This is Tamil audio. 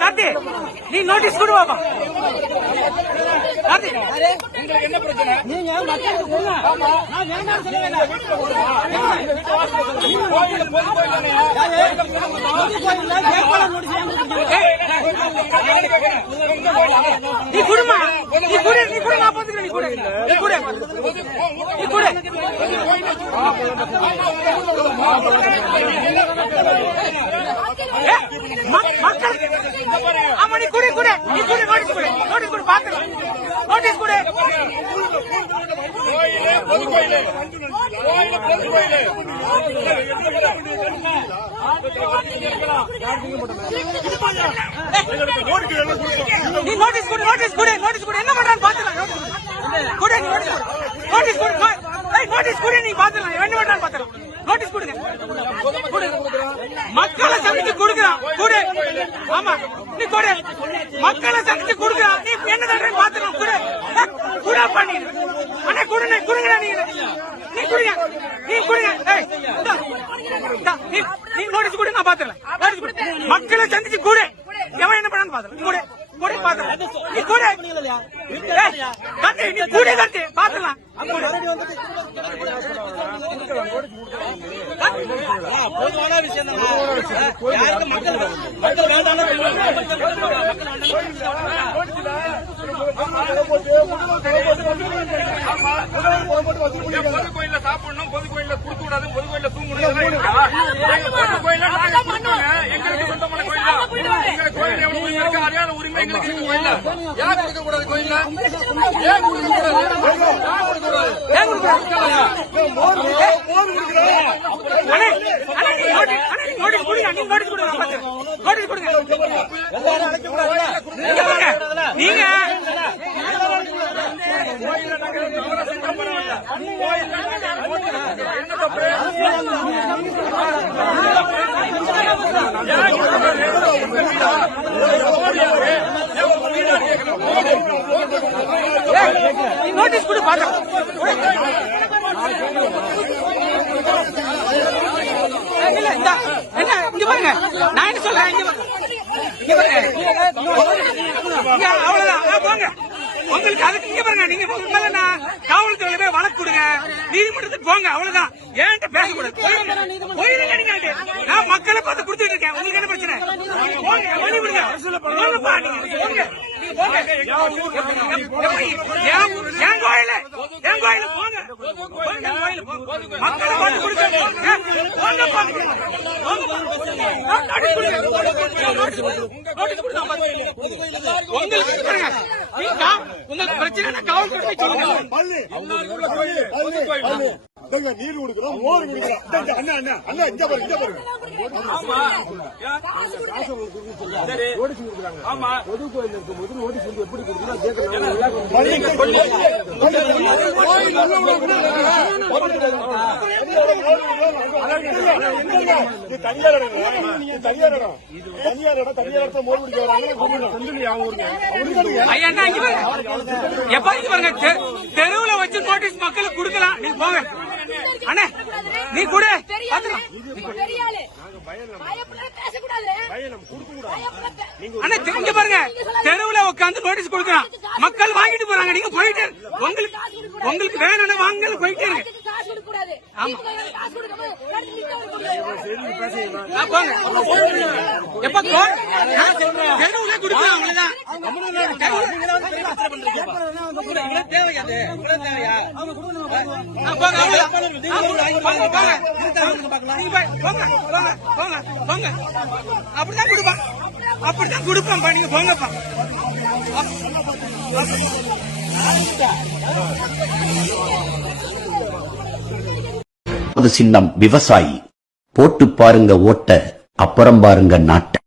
கார்த்தி நீ நோட்டீஸ் கொடு பாப்பா. கார்த்தி என்ன பிரச்சனை? நீங்க நீ குடுமா நீ குடு நீ குடு நான் பாத்துக்கிறேன். நீ குடு நீ குடு நீ குடு மக்கள். ஆமா நீ குடு குடு நீ குடு நோட்டீஸ் குடு நோட்டீஸ் குடு பாத்துக்கலாம். நோட்டீஸ் குடு. நீ நோட்டீஸ் குடு நோட்டீஸ் குடு நோட்டீஸ் குடு என்ன பண்றான்னு பாத்துக்கலாம். குடு நீ நோட்டீஸ் குடு நோட்டீஸ் குடு நோட்டீஸ் குடு நீ பாத்துக்கலாம். என்ன பண்றான்னு பாத்துக்கலாம். நோட்டீஸ் குடுங்க. மக்களை சந்திச்சு கொடுக்குறான் குடு. ஆமா நீ குடு மக்களை சந்திச்சு கொடுக்குறான். நீ என்ன தரேன்னு பாத்துக்கலாம். குடு குடா பண்ணி அண்ணா குடுங்க குடுங்கடா. நீங்க நீ குடுங்க நீ குடுங்க. நீ நோட்டீஸ் குடு நான் பாத்துக்கலாம். நோட்டீஸ் குடு மக்களை சந்திச்சு குடு. எவன் என்ன பண்ணான்னு பாத்துக்கலாம். குடு குடு பாத்துக்கலாம். நீ குடு கத்தி நீ குடு கத்தி பாத்துக்கலாம். பொதுவான விஷயம் மக்கள் மக்கள் வேண்டாம். பொது கோயில சாப்பிடணும், பொது கோயில குடுக்க கூடாது, பொது கோயில தூங்கணும். பொது கோயில எங்களுக்கு சொந்தமான கோயில் எங்க கோயில் எவ்வளவு உரிமை இருக்கு, அடையாள உரிமை எங்களுக்கு இருக்கு. கோயில ஏன் கொடுக்க கூடாது? கோயில ஏன் கொடுக்க கூடாது? ஏன் கொடுக்க நீங்க நோட்டீஸ் கொடு பாருங்க. என்ன இங்க பாருங்க நான் என்ன சொல்றேன். அவ்வளவுதான் போங்க. உங்களுக்கு அதுக்கு இங்க பாருங்க. நீங்க காவல்துறையில போய் வழக்கு கொடுங்க, நீதிமன்றத்துக்கு போங்க. அவ்வளவுதான். ஏன்ட்ட பேசக்கூடாது. போயிருங்க. நீங்க நான் மக்களை பார்த்து கொடுத்துட்டு இருக்கேன். உங்களுக்கு என்ன பிரச்சனை? வழி விடுங்க. என் கோயில என் கோயில போங்க. மக்களை பார்த்து கொடுக்க உங்களுக்கு பிரச்சனை காவல்துறை சொல்லுங்க. நீர் கொடுக்கிறோம், மோர் கொடுக்கிறோம். அண்ணா அண்ணா அண்ணா இங்க பாருங்க இங்க பாருங்க. பொது கோயில் இருக்கும்போது நோட்டீஸ் வந்து எப்படி கொடுக்கணும் தனியார் இடம் தனியார் இடம் தனியார் இடம் தனியார் இடத்த மோர் குடிக்க வராங்க. தெருவுல வச்சு நோட்டீஸ் மக்களுக்கு கொடுக்கலாம். நீ போங்க அண்ணே நீ கூட அண்ணா இங்க பாருங்க. தெருவுல உட்காந்து நோட்டீஸ் கொடுக்கலாம். மக்கள் வாங்கிட்டு போறாங்க. நீங்க போயிட்டு உங்களுக்கு வேணும் வாங்க போயிட்டே இருக்கு. தெருவுல கொடுக்கலாம். அவ்வளவுதான். அப்படிதான் கொடுப்பான். அப்படிதான் கொடுப்பான். நீங்க போங்கப்பா. சின்னம் விவசாயி. போட்டு பாருங்க ஓட்ட, அப்புறம் பாருங்க நாட்டை.